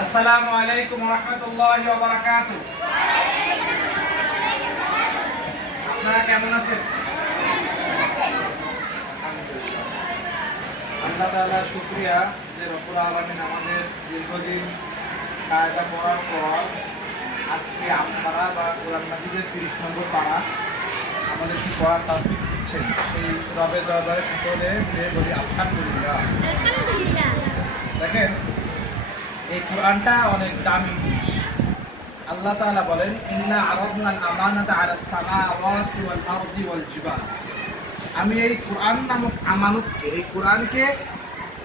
আসসালামু আলাইকুম ওয়া রাহমাতুল্লাহি ওয়া বারাকাতুহু। আপনারা কেমন আছেন? আল্লাহ তাআলা শুকরিয়া যে রব্বুল আলামিন আমাদের দীর্ঘদিন কায়দা পড়ার পর আজকে আমপারা বা কোরআন মাজিদের 30 নম্বর পারা আমাদের কি পড়ার তৌফিক দিচ্ছেন, সেই রবের দরবারে সকলে মিলে বলি আলহামদুলিল্লাহ। দেখেন, এই কোরআনটা অনেক দামি জিনিস। আল্লাহ তাআলা বলেন, ইন্না আরাদনাল আমানাতা আলাস সামাওয়াতি ওয়াল আরদি ওয়াল জিবাল। আমি এই কোরআন নামক আমানতকে, এই কোরআনকে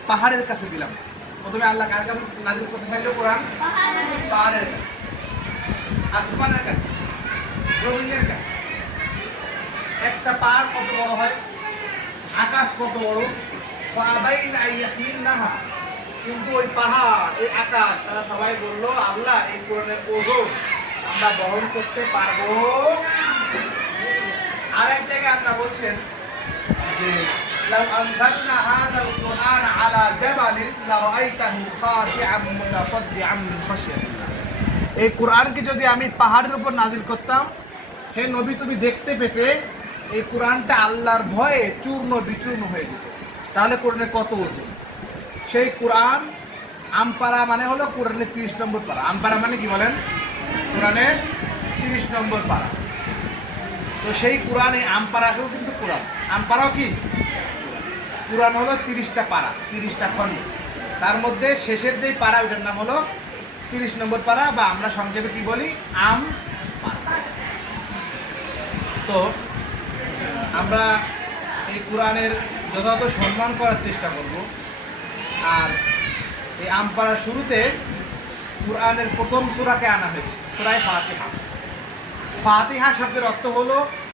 পাহাড়ের কাছে দিলাম। প্রথমে আল্লাহ কার কাছে নাযিল করতে চাইলো? কোরআন পাহাড়ের কাছে, আসমানের কাছে, জমিনের কাছে। একটা পাহাড় কত বড় হয়, আকাশ কত বড়, ফাআবাইনা আইয়াহমিলনাহা। কিন্তু ওই পাহাড়, এই আকাশ, তারা সবাই বললো, আল্লাহ এই কোরআনের ওজন আমরা বহন করতে পারবো। আর এক জায়গায় আল্লাহ বলছেন যে লাউ আনজালনা হাযাল কুরআন আলা জাবালিন লারাআইতাহু খাশিআম মুতাসাদ্দিআম মিন খাশিয়াতিল্লাহ। এই কোরআনকে যদি আমি পাহাড়ের উপর নাজিল করতাম, হে নবী, তুমি দেখতে পেতে এই কোরআনটা আল্লাহর ভয়ে চূর্ণ বিচূর্ণ হয়ে যেত। তাহলে কোরআনে কত ওজন! সেই কোরআন আমপারা মানে হলো কোরআনের 30 নম্বর পারা। আমপারা মানে কি বলেন? কোরআনের 30 নম্বর পারা। তো সেই কোরআনে আমপারাকেও কিন্তু কোরআন, আমপারাও কি কোরআন হলো 30টা পারা, 30টা খণ্ড। তার মধ্যে শেষের যেই পারা, ওইটার নাম হলো 30 নম্বর পারা, বা আমরা সংক্ষেপে কি বলি, আম পারা। তো আমরা এই কোরআনের যথাযথ সম্মান করার চেষ্টা করব। আর এই আমপাড়ার শুরুতে কোরআনের প্রথম সূরাকে আনা হয়েছে, সূরা ফাতিহা। ফাতিহা শব্দের অর্থ হলো